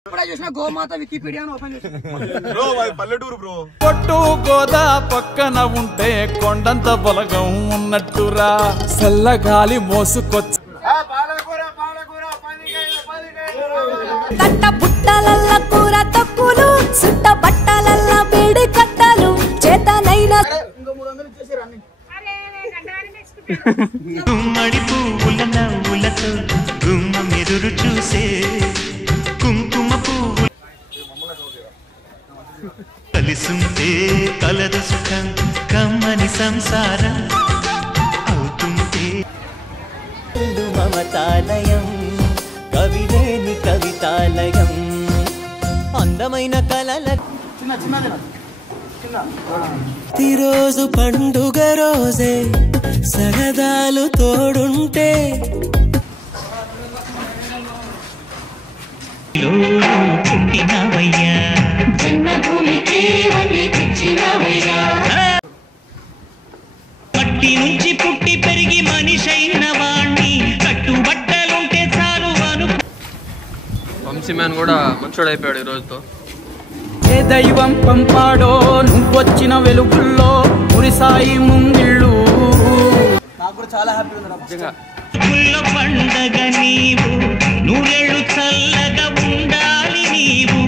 గోమాత వికీపీడియా పల్లెటూరు బ్రో. కొట్టు గోదా పక్కన ఉంటే కొండంత బలగం ఉన్నట్టురా, చల్లగాలి మోసుకొచ్చ కట్ట బుట్టలల్ల కూర తక్కులు, సుట్ట బట్టలల్ల బేడి కట్టలు, చేతనైన గుమ్మడి పువ్వుల నవ్వులతో గుమ్మ మెరురు చూసే కుంకుమ పువ్వు కలిసుంటే కలదు సుఖం, కమ్మని సంసారం అవుతుంటే మమతాలయం, కవిలేని కవితాలయం, అందమైన కలల ప్రతిరోజు పండుగ రోజే సరదాలు తోడుంటే పుట్టినవయ్యా మట్టి నుంచి పుట్టి పెరిగి మనిషైన వాణ్ణి కట్టుబట్టలుంటే చాలు అను. వంశీ మ్యాన్ కూడా మంచోడైపోయాడు ఈ రోజుతో. ఏ దైవం పంపాడో నువ్వొచ్చిన వెలుగుల్లో మురిసాయి ముంగిళ్ళు. నాకు కూడా చాలా హ్యాపీ ఉంది. పండగ నీవు నూరేళ్ళు చల్లగా ఉండాలి నీవు.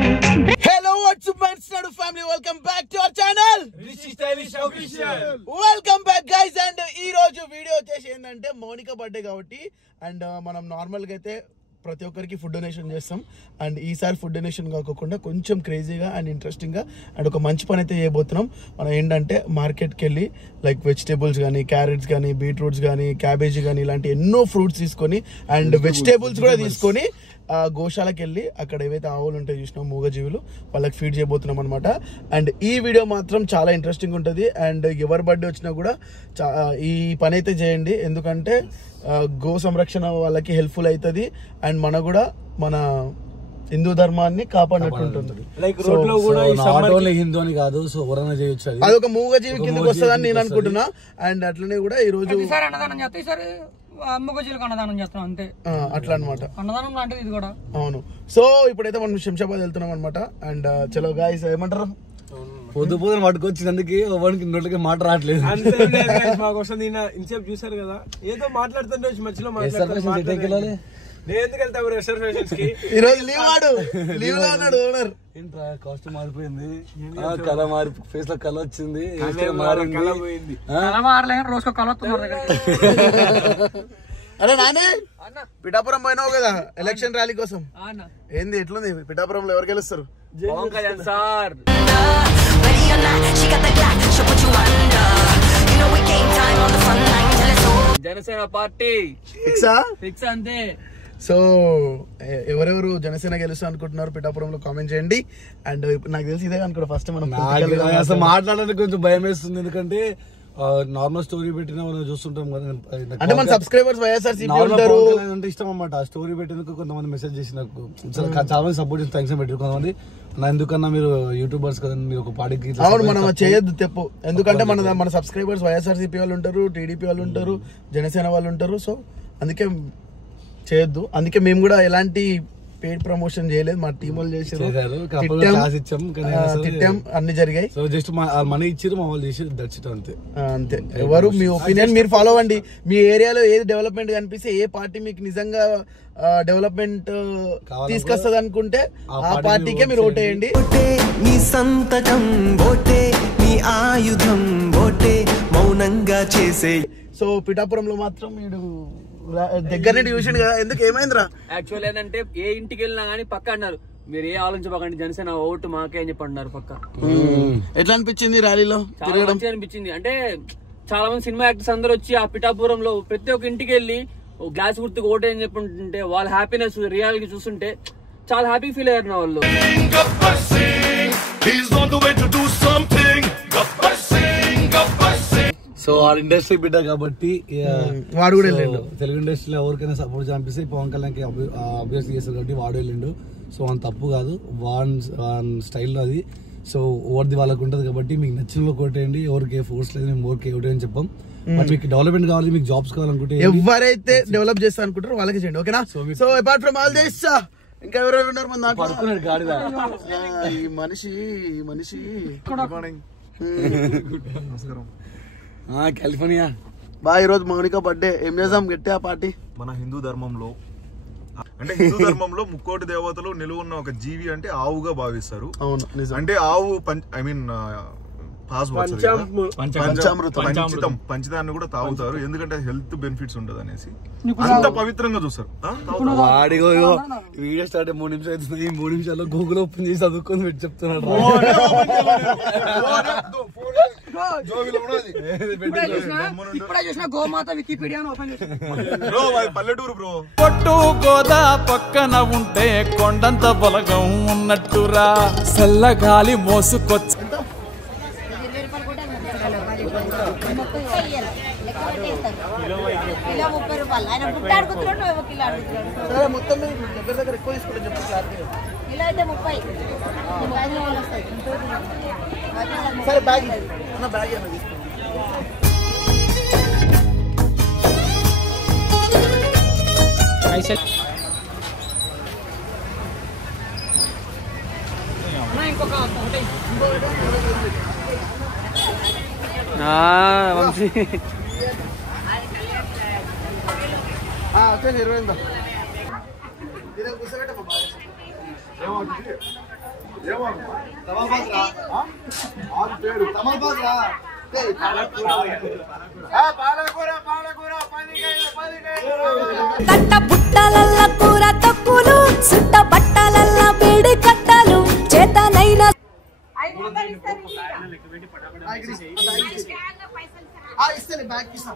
Hello what's up monster family, welcome back to our channel welcome back guys. And ఈ రోజు వీడియో వచ్చేసి ఏంటంటే మౌనిక బర్త్డే కాబట్టి, అండ్ మనం నార్మల్ గా అయితే ప్రతి ఒక్కరికి ఫుడ్ డొనేషన్ చేస్తాం. అండ్ ఈసారి ఫుడ్ డొనేషన్ కాకుండా కొంచెం క్రేజీగా అండ్ ఇంట్రెస్టింగ్గా అండ్ ఒక మంచి పని అయితే చేయబోతున్నాం. మనం ఏంటంటే మార్కెట్కి వెళ్ళి లైక్ వెజిటేబుల్స్ కానీ, క్యారెట్స్ కానీ, బీట్రూట్స్ కానీ, క్యాబేజీ కానీ ఇలాంటి ఎన్నో ఫ్రూట్స్ తీసుకొని అండ్ వెజిటేబుల్స్ కూడా తీసుకొని గోశాలకు వెళ్ళి అక్కడ ఏవైతే ఆవులు ఉంటాయో చూసినాం, మూగజీవులు, వాళ్ళకి ఫీడ్ చేయబోతున్నాం అనమాట. అండ్ ఈ వీడియో మాత్రం చాలా ఇంట్రెస్టింగ్ ఉంటుంది. అండ్ ఎవరి బర్త్డే వచ్చినా కూడా ఈ పని అయితే చేయండి, ఎందుకంటే గో సంరక్షణ వాళ్ళకి హెల్ప్ఫుల్ అవుతుంది అండ్ మన కూడా మన హిందూ ధర్మాన్ని కాపాడినట్టు ఉంటుంది. హిందూ అని కాదు, సో ఎవరైనా చేయొచ్చు. అది ఒక మూగజీవి కిందకి వస్తుందని నేను అనుకుంటున్నా. అండ్ అట్లనే కూడా ఈ రోజు అన్నదానం చేస్తున్నాం అంతే, అట్లా అనమాట. అన్నదానం లాంటిది ఇది కూడా. అవును. సో ఇప్పుడైతే మనం శంషాబాద్ వెళ్తున్నాం అనమాట. అండ్ చలో గాయ్స్, ఏమంటారు, పొద్దు పొద్దున పట్టుకొచ్చినందుకు ఎవరికి నోట్లకి మాట రావట్లేదు. మాకు వస్తుంది ఇన్సేపు చూసారు కదా, ఏదో మాట్లాడుతుంటే మధ్యలో ఎందుకు వెళ్తావు రిజర్వేషన్స్ కి? ఈ రోజు లీవ్ లో ఉన్నాడు ఓనర్. ఏంట్రా కాస్ట్యూమ్ మారిపోయింది, కళ మారి ఫేస్ లో కళ వచ్చింది, మారింది. రోజుకో కళ వస్తున్నారు. అరే నానే, పిఠాపురం పోయినావు కదా ఎలక్షన్ ర్యాలీ కోసం, ఏంది ఎట్లుంది పిఠాపురంలో, ఎవరు గెలుస్తారు? సార్ జనసేన పార్టీ ఫిక్స్ అంతే. సో ఎవరెవరు జనసేన గెలుస్తా అనుకుంటున్నారు పిఠాపురంలో కామెంట్ చేయండి. అండ్ నాకు తెలిసి ఇదే అనుకో ఫస్ట్ మనం అసలు మాట్లాడడానికి కొంచెం భయం వేస్తుంది, ఎందుకంటే నార్మల్ స్టోరీ పెట్టిన మనం చూస్తుంటాం కదా, అంటే మన సబ్స్క్రైబర్స్ వైఎస్ఆర్సీపీ ఉంటారు అంటే ఇష్టం అన్నమాట. ఆ స్టోరీ పెట్టినందుకు కొంతమంది మెసేజ్ చేసి నాకు చాలా మంది సపోర్ట్ చేసి థ్యాంక్స్ పెట్టారు. కొంతమంది నా ఎందుకన్నా మీరు యూట్యూబర్స్ కదా, మీరు ఒక పార్టీకి. అవును, మనం చేయొద్దు తెప్పు, ఎందుకంటే మన సబ్స్క్రైబర్స్ వైఎస్ఆర్సీపీ వాళ్ళు ఉంటారు, టీడీపీ వాళ్ళు ఉంటారు, జనసేన వాళ్ళు ఉంటారు. సో అందుకే చేయొద్దు. అందుకే మేము కూడా ఎలాంటి పెయిడ్ ప్రమోషన్ చేయలేదు, మా టీం వాళ్ళు చేసారు, తిట్టాం, అన్ని జరిగాయి. సో జస్ట్ మనీ ఇచ్చారు, మా వాళ్ళు చేసి దర్శితం అంతే. అంతే. ఎవరు మీ ఒపీనియన్ మీరు ఫాలో అవ్వండి. మీ ఏరియాలో ఏది డెవలప్మెంట్ కనిపిస్తే, ఏ పార్టీ మీకు నిజంగా డెవలప్మెంట్ తీసుకొస్తుంది అనుకుంటే ఆ పార్టీకే మీరు ఓటేయండి. నీ సంతకం ఓటే, నీ ఆయుధం ఓటే, మౌనంగా చేసే. సో పిఠాపురంలో మాత్రం వీడు దగ్గర నుండి చూసిండు కదా, ఎందుకు ఏమైందిరా? యాక్చువల్ ఏంటంటే ఏ ఇంటికి వెళ్ళినా గానీ పక్క అన్నారు, మీరు ఏ ఆలోచించకండి, జనసేన ఓటు మాకే అని చెప్పి అన్నారు పక్క. ఎట్లా అనిపించింది ర్యాలీలో తిరగడం? అనిపించింది. అంటే చాలా మంది సినిమా యాక్టర్స్ అందరూ వచ్చి ఆ పిఠాపురంలో ప్రతి ఒక్క ఇంటికి వెళ్ళి గ్లాస్ గుర్తుకు ఓటే అని చెప్పుంటుంటే వాళ్ళ హ్యాపీనెస్ రియాలిటీ చూస్తుంటే చాలా హ్యాపీ ఫీల్ అయ్యారు నా వాళ్ళు. సో ఆ ఇండస్ట్రీ బిడ్డ కాబట్టి వాడు కూడా వెళ్ళిండు. తెలుగు ఇండస్ట్రీలో ఎవరికైనా సపోర్ట్ చేపిస్తే పవన్ కళ్యాణ్కి అబ్వియస్లీ చేస్తారు కాబట్టి వాడు వెళ్ళిండు. సో అని తప్పు కాదు, వాన్ స్టైల్లో అది. సో ఓవర్ది వాళ్ళకు ఉంటుంది కాబట్టి మీకు నచ్చిన కొట్టేయండి, ఎవరికి ఫోర్స్ లేదు, మేము ఓకే ఒకటి అని చెప్పాం. మీకు డెవలప్మెంట్ కావాలి, మీకు జాబ్స్ కావాలనుకుంటే, ఎవరైతే డెవలప్ చేస్తా అనుకుంటారో వాళ్ళకి చేయండి, ఓకేనా? So apart from all this ఇంకా ఎవరెవరు ఉన్నారు మన దాంట్లో? పడుకున్నాడు గాడిద. ఈ మనిషి కాలిఫోర్నియా బా ఈరోజు మౌనిక బర్త్డే. ఏం చేద్దాం గట్టిగా పార్టీ? మన హిందూ ధర్మంలో అంటే హిందూ ధర్మంలో ముక్కోటి దేవతలు నిలువున్న ఒక జీవి అంటే ఆవుగా భావిస్తారు. అవును నిజం. అంటే ఆవు పంచదాన్ని కూడా తాగుతారు, ఎందుకంటే హెల్త్ బెనిఫిట్స్ ఉంటది అనేసి అంత పవిత్రంగా చూస్తారు. వాడిగో వీడియో స్టార్ట్ 3 నిమిషాలు అవుతుంది. 3 నిమిషాల్లో గూగుల్ ఓపెన్ చేసి చదువుకొని పెట్టి చెప్తున్నాడు. పల్లెటూరు బ్రో. పొట్టు గోదా పక్కన ఉంటే కొండంత బలగం ఉన్నట్టురా. చల్లగాలి మోసుకొచ్చి మొత్తం దగ్గర ఎక్కువ తీసుకుంటాం చెప్పు. సరే బ్యాగ్ నా బ్యాగ్ ఏమైనా తీసుకోండి. వంశీ వచ్చేసి 20 కూర్చోబెట్టమ్మా కట్ట పుట్టలల్ల కూర తక్కులు సుట్ట బట్టలల్ల వేడి కట్టలు చేతనైన ఇస్తాను బ్యాగ్ ఇస్తా.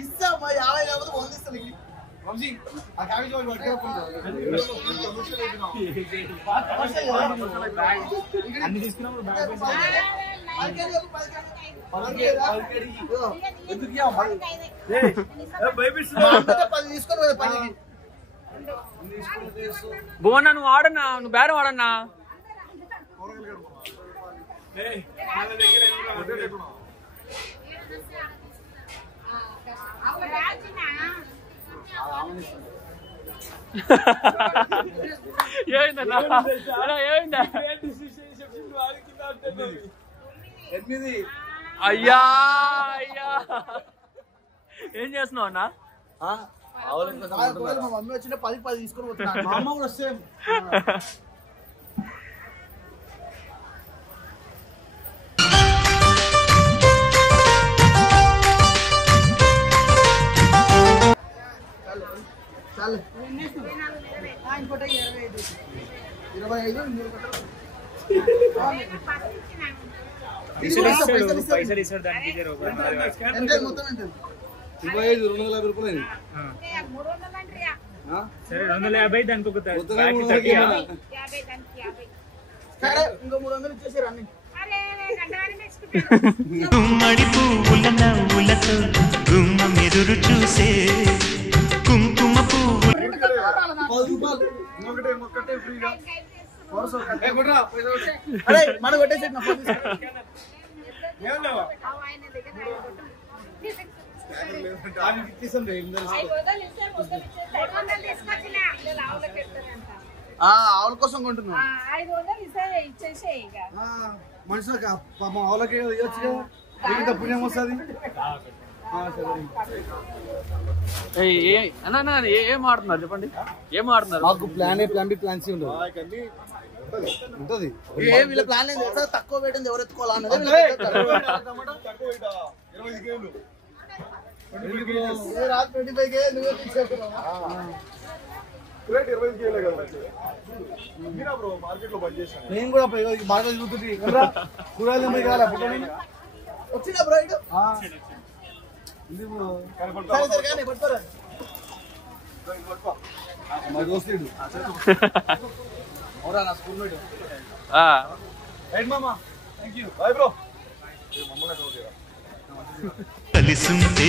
ఇస్తామా 50 కాకపోతే 100 ఇస్తాను. అన్ని తీసుకున్నప్పుడు భువన్నా నువ్వు ఆడన్నా, నువ్వు బేరం ఆడన్నా. అయ్యా అయ్యా ఏం చేస్తున్నావు అన్నా? మా మమ్మీ వచ్చిన 10 తీసుకొని పోతున్నా. మా అమ్మ కూడా వస్తే చాలు 25 పైసలు ఇస్తారు దానికి. మొత్తం ఎంత? 250 రూపాయలు. సరే 250 దానికి ఒక ఇంకో 300 ఇచ్చేసారు అన్ని. గుమ్మడి పువ్వుల నవ్వులతో గుమ్మ మెదురు చూసే కుంకుమ పువ్వు మన కొట్టేసి ఆవుల కోసం కొంటున్నాం. మనుషులకు ఆవులకి ఇవ్వచ్చు కదా, మిగతా పుణ్యం వస్తుంది. ఏం ఆడుతున్నారు చెప్పండి, ఏం ఆడుతున్నారు? మాకు plan A plan B plan C ఉండదు ఉంటది. వీళ్ళ ప్లాన్ ఏం తెలుసా? తక్కువ పెట్టింది ఎవరు ఎత్తుకోవాలన్నది. రాత్రి 25K నువ్వే నేను కూడా బాగా చూస్తుంది కూరగాయలు వచ్చినా బ్రో ఇటు మా దోస్తుడు నా స్కూల్ మేట్. రైట్ మామా, థ్యాంక్ యూ, బాయ్ బ్రో. కలిసుంటే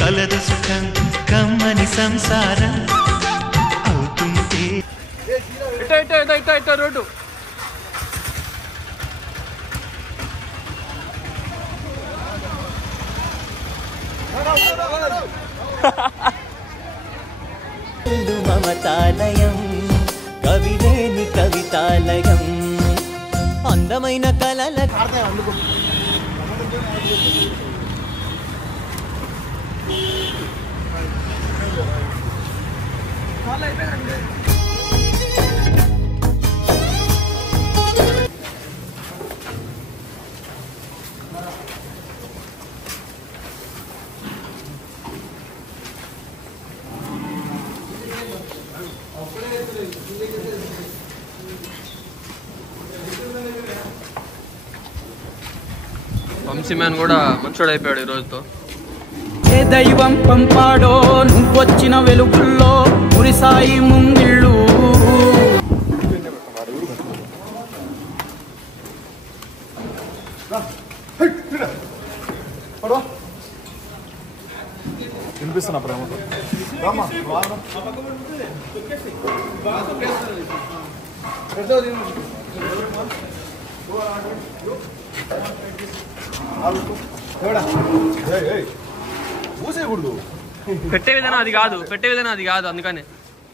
కలదు సుఖం కమ్మని సంసారం అవుతుంటే. ఇట్ట రోడ్డు మమతాలయం కవిలేని కవితాలయం అందమైన కలల వంశీ మ్యాన్ కూడా మంచోడు అయిపోయాడు ఈ రోజుతో. ఏ దైవం పంపాడో నువ్వొచ్చిన వెలుగుల్లో మురిసాయి ముంగిళ్ళు. వినిపిస్తున్నా ప్రేమతో ఊసేయకూడదు. పెట్టే విధానం అది కాదు, అందుకనే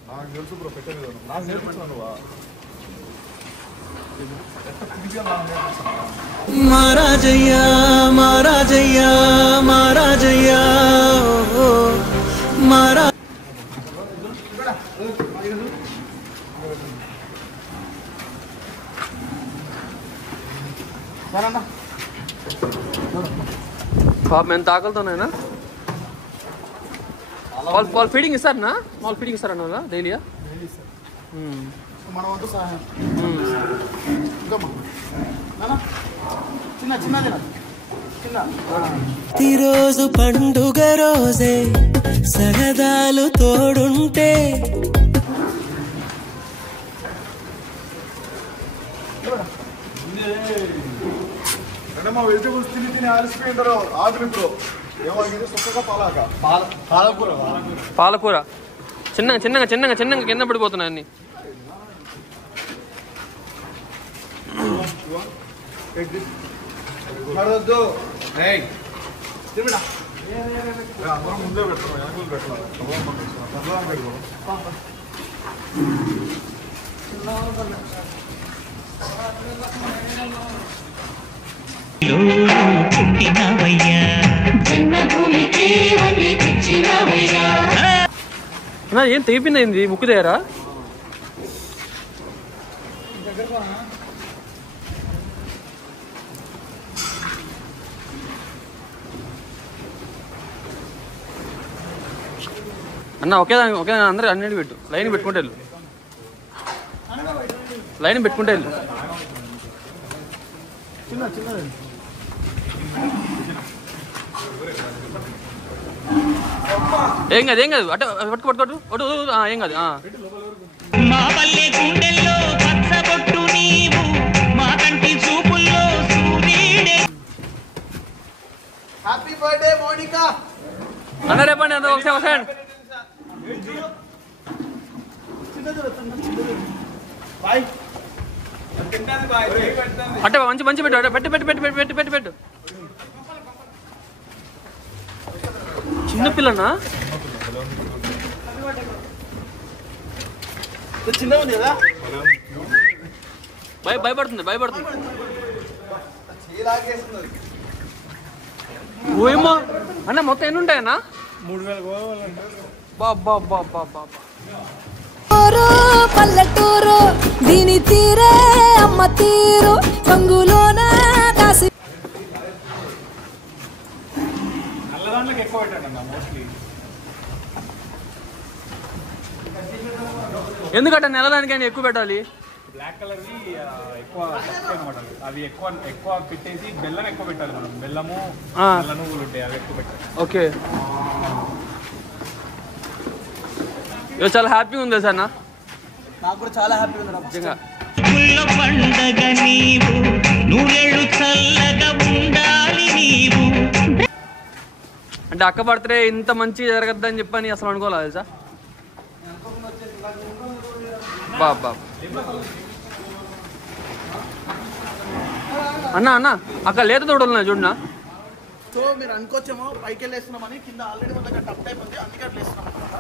నాకు తెలుసు బ్రో పెట్టే విధానం. నాకు నేర్పించాను మహారాజయ్యా మహారాజయ్యా మహారాజయ్యా మహారా పాప ఎంత ఆకలితోనైనా వాళ్ళు ఫీడింగ్ ఇస్తారనా? వాళ్ళు ఫీడింగ్ ఇస్తారన్నా డైలీయా? మన వంతు సహాయం. చిన్న చిన్న ప్రతిరోజు పండుగ రోజే సరదాలు తోడుంటే అంటే మా వెజిటబుల్స్ తిని ఆలిసిపోయింటారు. ఆకులు ఇప్పుడు ఏమాగింది సొక్కగా పాలకూర చిన్నగా కింద పడిపోతున్నాయి అన్ని. అందరం ముందే పెట్టాం, యాకులు పెట్టాలి. ఏం తెగిపోయింది ముక్కు దగ్గర? అన్న ఒకే అందరూ అన్నిటి పెట్టు. లైన్ పెట్టుకుంటే వెళ్ళు. ఏం కాదు అటు పట్టుకోటు ఏం కాదు. మా పల్లె గుండెల్లో పచ్చబొట్టు నీవు, మా కంటి చూపుల్లో సూర్యుడే. Happy birthday Monica. అన్న రేపండి అంత ఒకసారి అంటే మంచి పెట్టు. పెట్టు చిన్నపిల్లనా? చిన్న ఉంది కదా, భయపడుతుంది. ఓయమ్మా అన్న మొత్తం ఎన్ని ఉంటాయన్నా? 3000. బాబా పల్లెటూరు దీని తీరే అమ్మ తీరు కంగులోన కాసి. ఎందుకంటే నెలదానికైనా ఎక్కువ పెట్టాలి. బ్లాక్ కలర్ ఎక్కువ అవి ఎక్కువ పెట్టేసి బెల్లం ఎక్కువ పెట్టాలి. మనం బెల్లము నల్ల నువ్వులు ఉంటాయి, అవి ఎక్కువ పెట్టాలి. ఓకే, చాలా హ్యాపీగా ఉంది సార్. నాకు కూడా చాలా హ్యాపీగా ఉంది నిజంగా. పండగ నీవు, నూరేళ్ళు చల్లగా ఉండాలి నీవు. అంటే అక్క బర్త్డే ఇంత మంచి జరగద్దని చెప్పని అసలు అనుకోలేదు సార్. బాబా అన్న అక్కడ లేత తోటలు ఉన్నాయి చూడన్నా. సో మీరు అనుకోవచ్చేమో పైకి వెళ్ళేస్తున్నామని, కింద ఆల్రెడీ మన దగ్గర టప్ టైప్ ఉంది, అందుకే అట్లా వేస్తున్నాం అనమాట.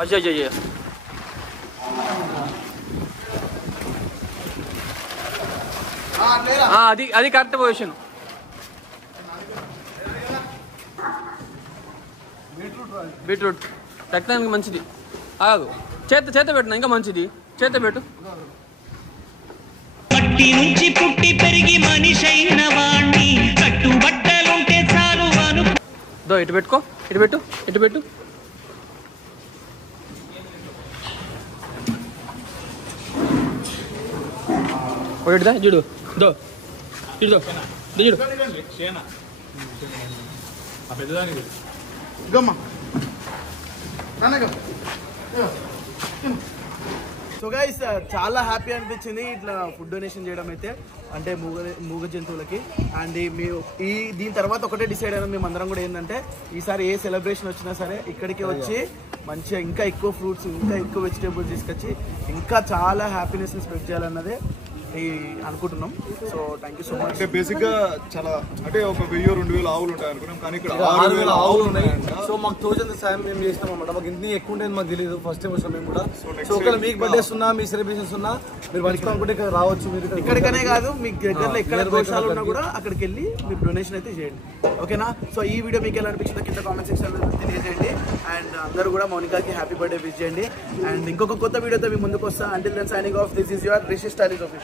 అయ్యో అది కరెక్ట్ పొజిషన్. బీట్రూట్ రక్తానికి మంచిది. ఆగు, చేత పెట్టినా ఇంకా మంచిది, చేత పెట్టు. పట్టి నుంచి పుట్టి పెరిగి మనిషి అయిన వాణ్ణి కట్టుబట్టలుంటే చాలు అను. దో ఇటు పెట్టుకో, ఇటు పెట్టు. ఒకటిదా చూడు, దో చూడు. సో గైస్ చాలా హ్యాపీ అనిపించింది ఇట్లా ఫుడ్ డొనేషన్ చేయడం అయితే, అంటే మూగ జంతువులకి. అండ్ దీని తర్వాత ఒకటే డిసైడ్ అయినా మేము అందరం కూడా ఏంటంటే, ఈసారి ఏ సెలబ్రేషన్ వచ్చినా సరే ఇక్కడికి వచ్చి మంచిగా ఇంకా ఎక్కువ ఫ్రూట్స్, ఇంకా ఎక్కువ వెజిటేబుల్స్ తీసుకొచ్చి ఇంకా చాలా హ్యాపీనెస్ని స్ప్రెడ్ చేయాలన్నదే అనుకుంటున్నాం. So thank you so much. అంటే బేసిక్ గా చాలా అంటే ఒక 1000-2000 ఆవులు ఉంటాయి అనుకున్నాం, కానీ ఇక్కడ 6000 ఆవులు ఉన్నాయి. సో మాకు తోచంత సాయం మేము చేస్తాం అన్నమాట. మాకు ఇంత ఎక్కువ ఉంటుంది మాకు తెలియదు, ఫస్ట్ టైం వచ్చాం మేము కూడా. సో ఒకవేళ మీకు బర్త్డేస్ ఉన్నా, మీ సెలబ్రేషన్స్ ఉన్నా, మీరు పంచుకోవాలనుకుంటే ఇక్కడ రావచ్చు. మీరు ఇక్కడికనే కాదు, మీకు దగ్గరలో ఎక్కడ దోషాలు ఉన్నా కూడా అక్కడికి వెళ్ళి మీరు డొనేషన్ అయితే చేయండి, ఓకేనా? సో ఈ వీడియో మీకు ఎలా అనిపించిందో కింద కామెంట్ సెక్షన్ లో తెలియజేయండి. అండ్ అందరూ కూడా మౌనికాకి హ్యాపీ బర్త్డే విష్ చేయండి. అండ్ ఇంకొక కొత్త వీడియోతో మీ ముందుకు వస్తా. Until then signing off, this is your Rishi stylish official.